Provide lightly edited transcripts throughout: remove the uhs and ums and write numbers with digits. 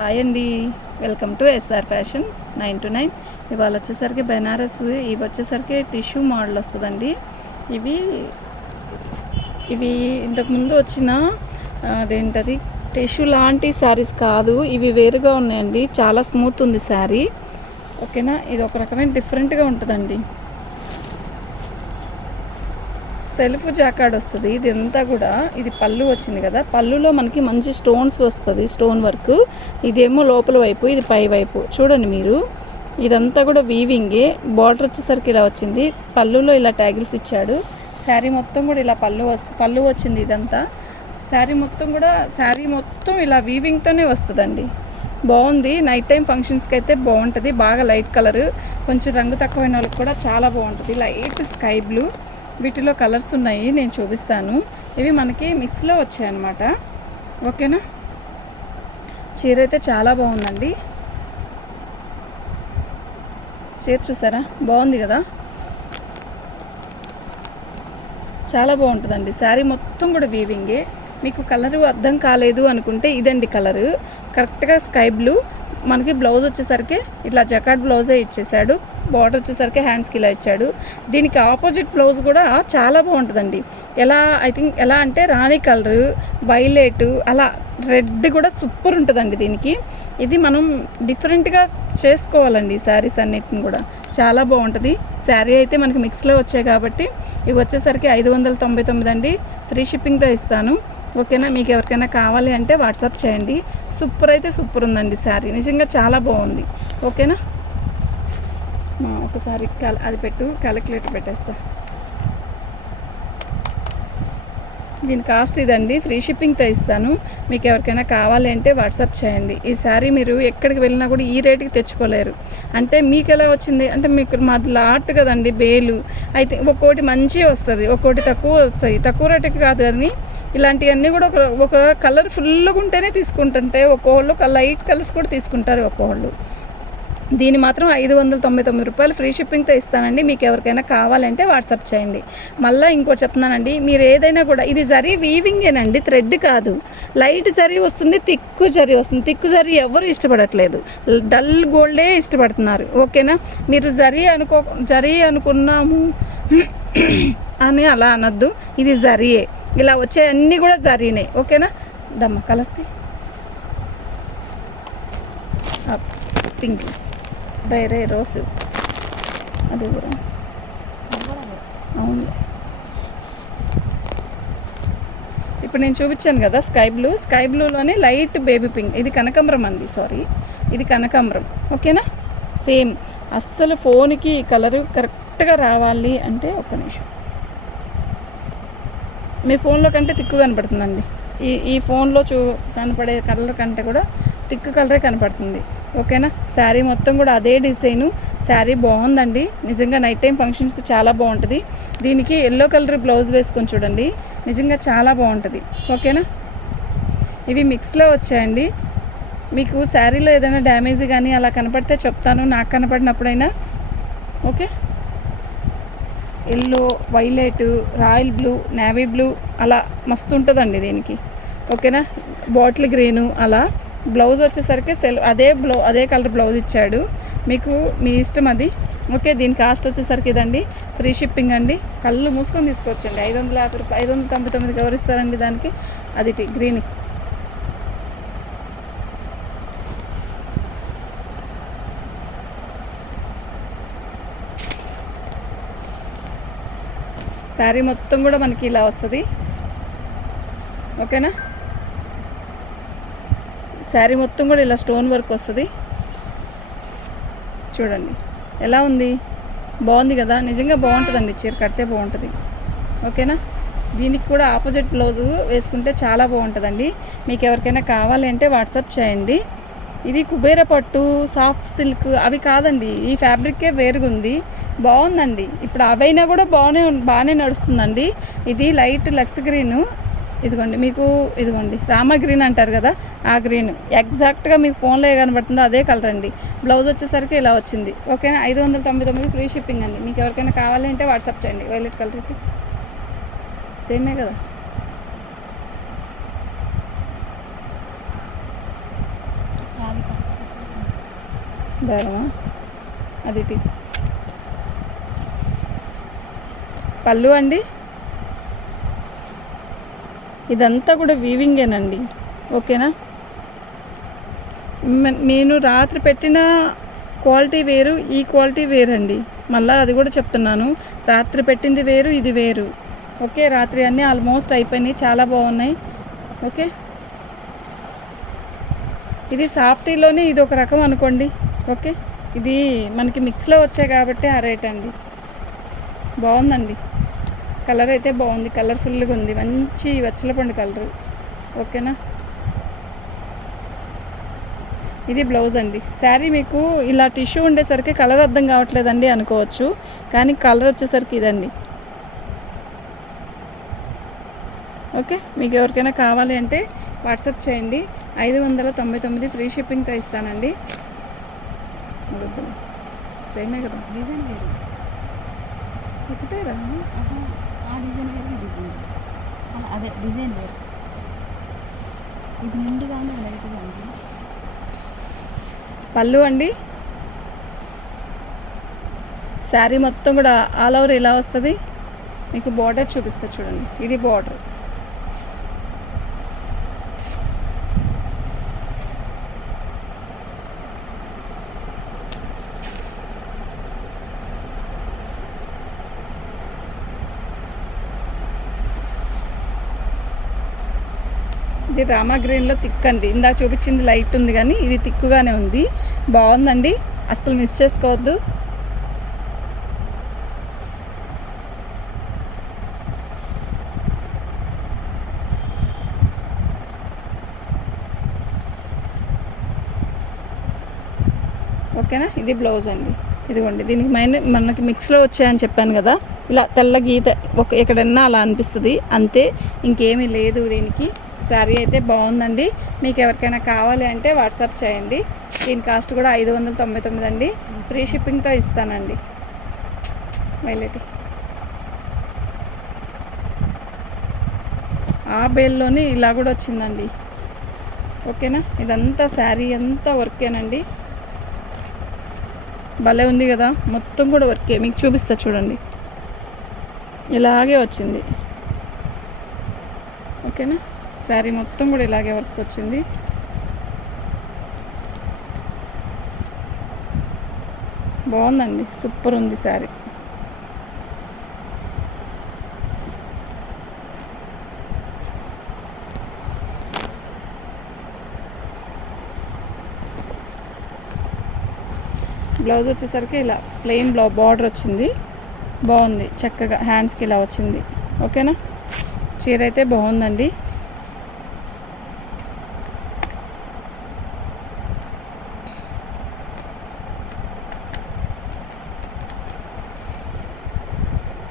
Hi అండి, welcome to SR fashion 9 to 9. ఇవాళ వచ్చేసరికి బెనారస్, ఇవి వచ్చేసరికి టిష్యూ మోడల్ వస్తుందండి. ఇవి ఇవి ఇంతకుముందు వచ్చిన అదేంటది టిష్యూ లాంటి శారీస్ కాదు, ఇవి వేరుగా ఉన్నాయండి. చాలా స్మూత్ ఉంది శారీ. ఓకేనా, ఇది ఒక రకమైన డిఫరెంట్గా ఉంటుందండి. సెల్ఫ్ జాకార్డ్ వస్తుంది. ఇది అంతా కూడా, ఇది పళ్ళు వచ్చింది కదా, పళ్ళులో మనకి మంచి స్టోన్స్ వస్తుంది, స్టోన్ వర్క్. ఇదేమో లోపల వైపు, ఇది పై వైపు. చూడండి మీరు, ఇదంతా కూడా వీవింగే. బార్డర్ వచ్చేసరికి ఇలా వచ్చింది, పళ్ళులో ఇలా ట్యాగిల్స్ ఇచ్చాడు. శారీ మొత్తం కూడా ఇలా పళ్ళు వచ్చింది. ఇదంతా శారీ మొత్తం ఇలా వీవింగ్తోనే వస్తుందండి. బాగుంది. నైట్ టైం ఫంక్షన్స్కి అయితే బాగుంటుంది. బాగా లైట్ కలర్, కొంచెం రంగు తక్కువైన వాళ్ళకి కూడా చాలా బాగుంటుంది. లైట్ స్కై బ్లూ, వీటిలో కలర్స్ ఉన్నాయి, నేను చూపిస్తాను. ఇవి మనకి మిక్స్లో వచ్చాయన్నమాట. ఓకేనా, చీర అయితే చాలా బాగుందండి. చీర చూసారా, బాగుంది కదా, చాలా బాగుంటుందండి. శారీ మొత్తం కూడా వీవింగే. మీకు కలరు అర్థం కాలేదు అనుకుంటే ఇదండి కలరు, కరెక్ట్గా స్కై బ్లూ. మనకి బ్లౌజ్ వచ్చేసరికి ఇట్లా జకార్డ్ బ్లౌజే ఇచ్చేసాడు. బార్డర్ వచ్చేసరికి హ్యాండ్స్కి ఇలా ఇచ్చాడు. దీనికి ఆపోజిట్ బ్లౌజ్ కూడా చాలా బాగుంటుందండి. ఎలా అంటే రాణి కలరు, వైలెట్, అలా రెడ్ కూడా సూపర్ ఉంటుందండి దీనికి. ఇది మనం డిఫరెంట్గా చేసుకోవాలండి. శారీస్ అన్నిటిని కూడా చాలా బాగుంటుంది. శారీ అయితే మనకి మిక్స్లో వచ్చాయి కాబట్టి ఇవి వచ్చేసరికి 599 అండి. ఫ్రీ షిప్పింగ్తో ఇస్తాను. ఓకేనా, మీకు ఎవరికైనా కావాలి అంటే వాట్సాప్ చేయండి. సూపర్ అయితే సూపర్ ఉందండి శారీ, నిజంగా చాలా బాగుంది. ఓకేనా, ఒకసారి అది క్యాలిక్యులేటర్ పెట్టేస్తా. దీని కాస్ట్ ఇదండి, ఫ్రీ షిప్పింగ్తో ఇస్తాను. మీకు ఎవరికైనా కావాలి అంటే వాట్సాప్ చేయండి. ఈ శారీ మీరు ఎక్కడికి వెళ్ళినా కూడా ఈ రేటుకి తెచ్చుకోలేరు. అంటే మీకు ఎలా వచ్చింది అంటే, మీకు మాది లాట్ కదండి, బేలు అయితే ఒక్కోటి మంచి వస్తుంది, ఒక్కోటి తక్కువ వస్తాయి. తక్కువ రేటుకి కాదు కానీ ఇలాంటివన్నీ కూడా ఒక కలర్ ఫుల్గా ఉంటేనే తీసుకుంటుంటే, ఒక్కోళ్ళు లైట్ కలర్స్ కూడా తీసుకుంటారు ఒక్కోళ్ళు. దీని మాత్రం 599 రూపాయలు ఫ్రీ షిప్పింగ్తో ఇస్తానండి. మీకు ఎవరికైనా కావాలంటే వాట్సాప్ చేయండి. మళ్ళీ ఇంకోటి చెప్తున్నానండి, మీరు ఏదైనా కూడా, ఇది జరీ వీవింగేనండి, థ్రెడ్ కాదు. లైట్ జరీ వస్తుంది, తిక్కు జరీ వస్తుంది. తిక్కు జరీ ఎవరు ఇష్టపడట్లేదు, డల్ గోల్డే ఇష్టపడుతున్నారు. ఓకేనా, మీరు జరీ అనుకున్నాము అని అలా అనొద్దు. ఇది జరీయే, ఇలా వచ్చే అన్నీ కూడా జరీనే. ఓకేనా, దమ్మ కలస్తే పింక్ రే రోసు, అది కూడా అవును. ఇప్పుడు నేను చూపించాను కదా స్కై బ్లూలోనే లైట్ బేబీ పింక్. ఇది కనకాంబరం అండి, సారీ, ఇది కనకాంబరం. ఓకేనా, సేమ్. అస్సలు ఫోన్కి ఈ కలరు కరెక్ట్గా రావాలి అంటే ఒక్క నిమిషం, మీ ఫోన్లో కంటే తిక్కు కనపడుతుందండి. ఈ ఫోన్లో కనపడే కలర్ కంటే కూడా తిక్కు కలరే కనపడుతుంది. ఓకేనా, శారీ మొత్తం కూడా అదే డిజైను. శారీ బాగుందండి, నిజంగా నైట్ టైం ఫంక్షన్స్కి చాలా బాగుంటుంది. దీనికి ఎల్లో కలర్ బ్లౌజ్ వేసుకొని చూడండి, నిజంగా చాలా బాగుంటుంది. ఓకేనా, ఇవి మిక్స్లో వచ్చాయండి. మీకు శారీలో ఏదైనా డ్యామేజ్ కానీ అలా కనపడితే చెప్తాను, నాకు కనపడినప్పుడైనా. Okay, yellow, violet, royal blue, navy blue, అలా మస్తు ఉంటుందండి దీనికి. ఓకేనా, బాటిల్ గ్రీను, అలా. బ్లౌజ్ వచ్చేసరికి అదే కలర్ బ్లౌజ్ ఇచ్చాడు. మీకు మీ ఇష్టం అది. ఓకే, దీని కాస్ట్ వచ్చేసరికి ఇదండి, ఫ్రీ షిప్పింగ్ అండి. కళ్ళు మూసుకొని తీసుకోవచ్చండి. 550 రూపాయలు, 599 ఎవరు ఇస్తారండి దానికి. అది గ్రీన్. శారీ మొత్తం కూడా మనకి ఇలా వస్తుంది. ఓకేనా, శారీ మొత్తం కూడా ఇలా స్టోన్ వర్క్ వస్తుంది. చూడండి ఎలా ఉంది, బాగుంది కదా, నిజంగా బాగుంటుందండి. చీర కడితే బాగుంటుంది. ఓకేనా, దీనికి కూడా ఆపోజిట్ బ్లౌజు వేసుకుంటే చాలా బాగుంటుందండి. మీకు ఎవరికైనా కావాలి అంటే వాట్సాప్ చేయండి. ఇది కుబేర పట్టు, సాఫ్ట్ సిల్క్ అవి కాదండి, ఈ ఫ్యాబ్రిక్కే వేరుగా ఉంది, బాగుందండి. ఇప్పుడు అవైనా కూడా బాగానే నడుస్తుందండి. ఇది లైట్ లక్స్ గ్రీను, ఇదిగోండి మీకు, ఇదిగోండి రామ గ్రీన్ అంటారు కదా, ఆ గ్రీన్ ఎగ్జాక్ట్గా మీకు ఫోన్లో ఏ కనబడుతుందో అదే కలర్ అండి. బ్లౌజ్ వచ్చేసరికి ఇలా వచ్చింది. ఓకేనా, 599 ఫ్రీ షిప్పింగ్ అండి. మీకు ఎవరికైనా కావాలి అంటే వాట్సాప్ చేయండి. వైలెట్ కలర్కి సేమే కదా. దారమా అది పళ్ళు అండి. ఇదంతా కూడా వీవింగేనండి. ఓకేనా. నేను రాత్రి పెట్టిన క్వాలిటీ వేరు, ఈ క్వాలిటీ వేరండి. మళ్ళీ అది కూడా చెప్తున్నాను, రాత్రి పెట్టింది వేరు, ఇది వేరు. ఓకే. రాత్రి అన్నీ ఆల్మోస్ట్ అయిపోయినాయి, చాలా బాగున్నాయి. ఓకే. ఇది సాఫ్టీలోనే ఇది ఒక రకం అనుకోండి. ఓకే. ఇది మనకి మిక్స్లో వచ్చాయి కాబట్టి ఆ రేట్ అండి. బాగుందండి. కలర్ అయితే బాగుంది, కలర్ఫుల్గా ఉంది, మంచి వచ్చలపండు కలరు. ఓకేనా. ఇది బ్లౌజ్ అండి. శారీ మీకు ఇలా టిష్యూ ఉండేసరికి కలర్ అర్థం కావట్లేదండి అనుకోవచ్చు, కానీ కలర్ వచ్చేసరికి ఇదండి. ఓకే. మీకు ఎవరికైనా కావాలి అంటే వాట్సాప్ చేయండి. 599 ఫ్రీ షిప్పింగ్తో ఇస్తానండి. సేమే కదా, డిజైన్ వేరు ఒకటేరా. ఆ డిజైన్ వేరు, డిజైన్ అదే డిజైన్ వేరు. ఇది నిండుగానే లైట్గా ఉంది. పళ్ళు అండి. శారీ మొత్తం కూడా ఆల్ ఓవర్ ఇలా వస్తుంది. మీకు బార్డర్ చూపిస్తా చూడండి. ఇది బార్డర్. ఇది రామా గ్రీన్లో థిక్ అండి. ఇందాక చూపించింది లైట్ ఉంది, కానీ ఇది థిక్గానే ఉంది. బాగుందండి, అస్సలు మిస్ చేసుకోవద్దు. ఓకేనా. ఇది బ్లౌజ్ అండి. ఇదిగోండి, దీనికి మనకి మిక్స్లో వచ్చాయని చెప్పాను కదా, ఇలా తెల్ల గీత ఒక ఎక్కడన్నా అలా అనిపిస్తుంది అంతే, ఇంకేమీ లేదు దీనికి. శారీ అయితే బాగుందండి. మీకు ఎవరికైనా కావాలి అంటే వాట్సాప్ చేయండి. దీని కాస్ట్ కూడా 599 అండి. ఫ్రీ షిప్పింగ్తో ఇస్తానండి. వైలెట్ ఆ బేల్లోనే ఇలా కూడా వచ్చిందండి. ఓకేనా. ఇదంతా శారీ అంతా వర్కేనండి. భలే ఉంది కదా, మొత్తం కూడా వర్కే. మీకు చూపిస్తా చూడండి, ఇలాగే వచ్చింది. ఓకేనా. శారీ మొత్తం కూడా ఇలాగే వర్క్ వచ్చింది. బాగుందండి, సూపర్ ఉంది శారీ. బ్లౌజ్ వచ్చేసరికి ఇలా ప్లెయిన్ బార్డర్ వచ్చింది. బాగుంది, చక్కగా హ్యాండ్స్కి ఇలా వచ్చింది. ఓకేనా. చీర అయితే బాగుందండి.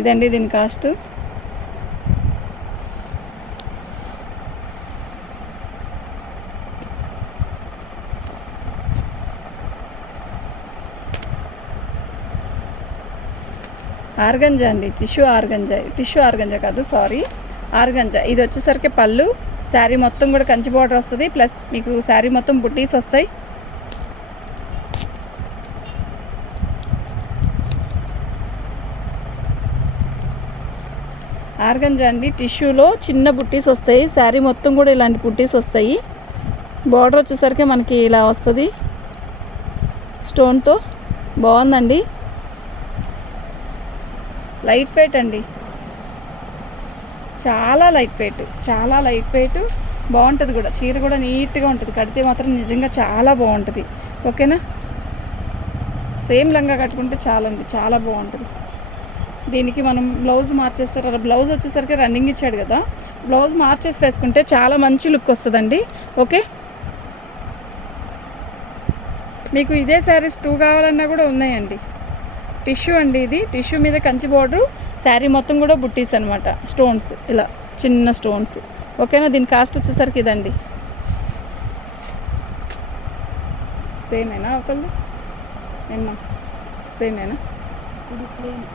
ఇదండి దీని కాస్ట్. ఆర్గంజా అండి, టిష్యూ ఆర్గంజా కాదు, సారీ, ఆర్గంజా. ఇది వచ్చేసరికి పళ్ళు. శారీ మొత్తం కూడా కంచి బార్డర్ వస్తుంది, ప్లస్ మీకు శారీ మొత్తం బుట్టీస్ వస్తాయి. ఆర్గంజా అండి, టిష్యూలో చిన్న బుట్టీస్ వస్తాయి. శారీ మొత్తం కూడా ఇలాంటి బుట్టీస్ వస్తాయి. బార్డర్ వచ్చేసరికి మనకి ఇలా వస్తుంది స్టోన్తో. బాగుందండి, లైట్ వెయిట్ అండి, చాలా లైట్ వెయిట్, బాగుంటుంది కూడా. చీర కూడా నీట్గా ఉంటుంది, కడితే మాత్రం నిజంగా చాలా బాగుంటుంది. ఓకేనా. సేమ్ లంగా కట్టుకుంటే చాలండి, చాలా బాగుంటుంది. దీనికి మనం బ్లౌజ్ మార్చేస్తారు. బ్లౌజ్ వచ్చేసరికి రన్నింగ్ ఇచ్చాడు కదా, బ్లౌజ్ మార్చేసి వేసుకుంటే చాలా మంచి లుక్ వస్తుందండి. ఓకే. మీకు ఇదే శారీస్ 2 కావాలన్నా కూడా ఉన్నాయండి. టిష్యూ అండి, ఇది టిష్యూ మీద కంచి బార్డరు, శారీ మొత్తం కూడా బుట్టీస్ అనమాట, స్టోన్స్, ఇలా చిన్న స్టోన్స్. ఓకేనా. దీని కాస్ట్ వచ్చేసరికి ఇదండి. సేమేనా అవుతుంది ఏమన్నా? సేమేనా? ఇది ప్లేన్,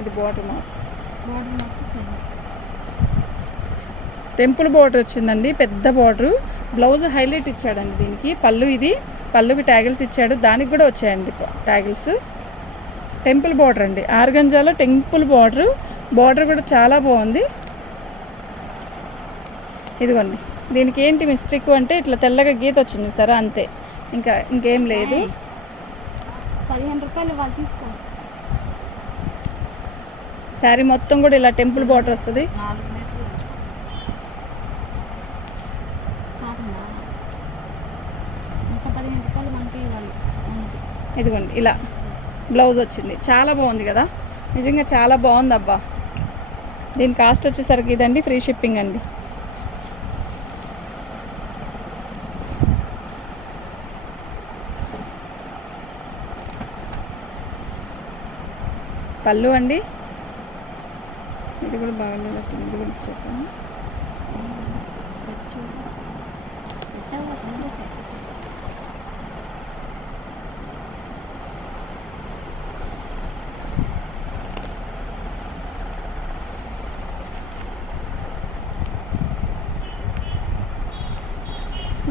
ఇది బార్డర్ టెంపుల్ బార్డర్ వచ్చిందండి, పెద్ద బార్డరు. బ్లౌజ్ హైలైట్ ఇచ్చాడండి దీనికి. పళ్ళు ఇది పళ్ళుకి ట్యాగిల్స్ ఇచ్చాడు, దానికి కూడా వచ్చాయండి ట్యాగిల్స్. టెంపుల్ బార్డర్ అండి, ఆర్గంజాలో టెంపుల్ బార్డర్ కూడా చాలా బాగుంది. ఇదిగోండి, దీనికి ఏంటి మిస్టేక్ అంటే ఇట్లా తెల్లగా గీత వచ్చింది సరే, అంతే, ఇంకేం లేదు. 15 రూపాయలు వాళ్ళు తీసుకోండి. శారీ మొత్తం కూడా ఇలా టెంపుల్ బార్డర్ వస్తుంది. 4 మీటర్లు ఇంకా 15 రూపాయలు మనకి ఇవ్వాలి. ఇదిగోండి ఇలా బ్లౌజ్ వచ్చింది, చాలా బాగుంది కదా, నిజంగా చాలా బాగుంది అబ్బా. దీని కాస్ట్ వచ్చేసరికి ఇదండి, ఫ్రీ షిప్పింగ్ అండి. పళ్ళు అండి, ఇది కూడా బాగలేదు, ఇది కూడా చెప్పాను.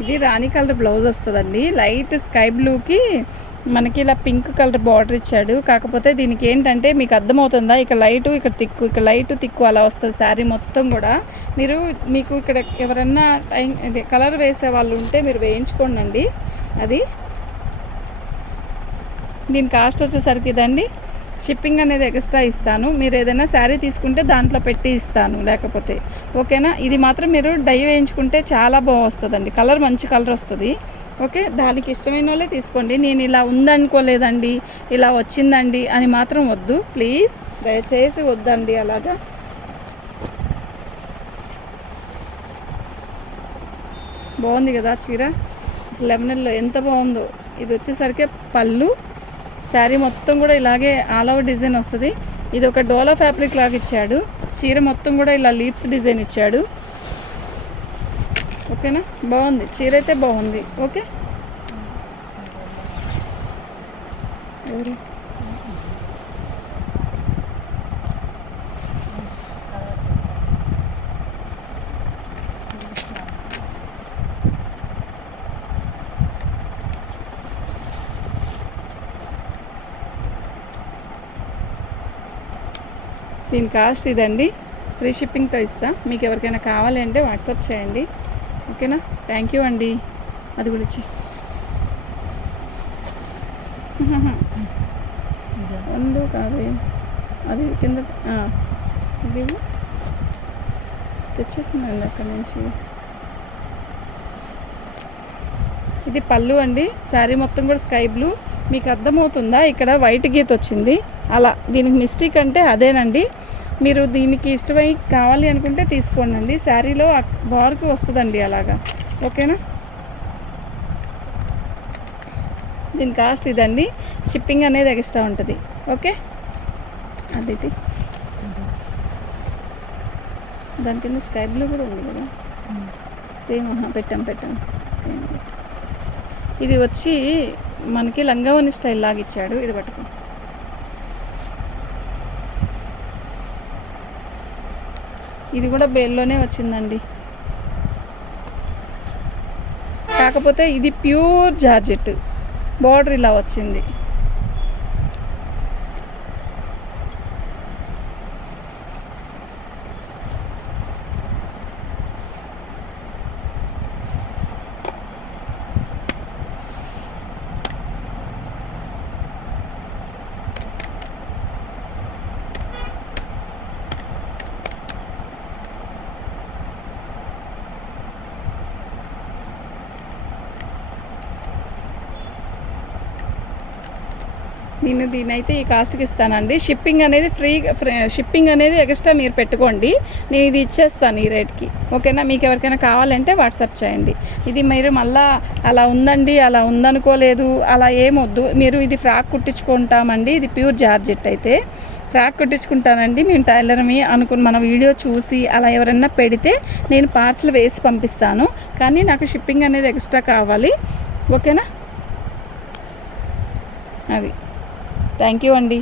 ఇది రాణి కలర్ బ్లౌజ్ వస్తుందండి, లైట్ స్కై బ్లూకి మనకి ఇలా పింక్ కలర్ బార్డర్ ఇచ్చాడు. కాకపోతే దీనికి ఏంటంటే మీకు అర్థమవుతుందా, ఇక్కడ లైటు ఇక్కడ తిక్కు, ఇక్కడ లైటు తిక్కు అలా వస్తుంది శారీ మొత్తం కూడా. మీకు ఇక్కడ ఎవరన్నా ఇది కలర్ వేసే వాళ్ళు ఉంటే మీరు వేయించుకోండి. అది దీని కాస్ట్ వచ్చేసరికి ఇదండి. షిప్పింగ్ అనేది ఎక్స్ట్రా ఇస్తాను, మీరు ఏదైనా శారీ తీసుకుంటే దాంట్లో పెట్టి ఇస్తాను లేకపోతే, ఓకేనా. ఇది మాత్రం మీరు డై వేయించుకుంటే చాలా బాగా వస్తుందండి, కలర్ మంచి కలర్ వస్తుంది. ఓకే, దానికి ఇష్టమైన వాళ్ళే తీసుకోండి. నేను ఇలా ఉందనుకోలేదండి, ఇలా వచ్చిందండి అని మాత్రం వద్దు ప్లీజ్, దయచేసి వద్దండి అలాగా. బాగుంది కదా చీర, అసలు లెమనల్లో ఎంత బాగుందో. ఇది వచ్చేసరికి పళ్ళు, శారీ మొత్తం కూడా ఇలాగే ఆల్ ఓవర్ డిజైన్ వస్తుంది. ఇది ఒక డోలా ఫ్యాబ్రిక్ లాగా ఇచ్చాడు, చీర మొత్తం కూడా ఇలా లీప్స్ డిజైన్ ఇచ్చాడు. ఓకేనా, బాగుంది చీర అయితే బాగుంది. ఓకే, దీని కాస్ట్ ఇదండి, ఫ్రీ షిప్పింగ్తో ఇస్తా. మీకు ఎవరికైనా కావాలి అంటే వాట్సాప్ చేయండి, ఓకేనా. థ్యాంక్ యూ అండి. అది కూడా ఇచ్చి వండు కాదు, అది కింద ఇది తెచ్చేసిందండి అక్కడి నుంచి. ఇది పళ్ళు అండి, శారీ మొత్తం కూడా స్కై బ్లూ. మీకు అర్థమవుతుందా, ఇక్కడ వైట్ గీత వచ్చింది అలా, దీనికి మిస్టేక్ అంటే అదేనండి. మీరు దీనికి ఇష్టమై కావాలి అనుకుంటే తీసుకోండి, శారీలో బార్కు వస్తుందండి అలాగా, ఓకేనా. దీని కాస్ట్ ఇదండి, షిప్పింగ్ అనేది ఎక్స్ట్రా ఉంటుంది. ఓకే, అది దాని కింద స్కై బ్లూ కూడా ఉంది కదా, సేమ్ పెట్టాం స్కై. ఇది వచ్చి మనకి లంగావని స్టైల్ లాగా ఇచ్చాడు, ఇది పట్టుకో. ఇది కూడా బేల్లోనే వచ్చిందండి, కాకపోతే ఇది ప్యూర్ జార్జెట్, బార్డర్ ఇలా వచ్చింది. నేను దీనైతే ఈ కాస్ట్కి ఇస్తానండి. షిప్పింగ్ అనేది షిప్పింగ్ అనేది ఎక్స్ట్రా మీరు పెట్టుకోండి, నేను ఇది ఇచ్చేస్తాను ఈ రేట్కి, ఓకేనా. మీకు ఎవరికైనా కావాలంటే వాట్సాప్ చేయండి. ఇది మీరు మళ్ళీ అలా ఉందండి, అలా ఉందనుకోలేదు, అలా ఏమొద్దు. మీరు ఇది ఫ్రాక్ కుట్టించుకుంటామండి, ఇది ప్యూర్ జార్జెట్ అయితే ఫ్రాక్ కుట్టించుకుంటానండి మేము టైలర్మి అనుకుని మన వీడియో చూసి అలా ఎవరన్నా పెడితే నేను పార్సల్ వేసి పంపిస్తాను, కానీ నాకు షిప్పింగ్ అనేది ఎక్స్ట్రా కావాలి, ఓకేనా. అది థ్యాంక్ యూ అండి.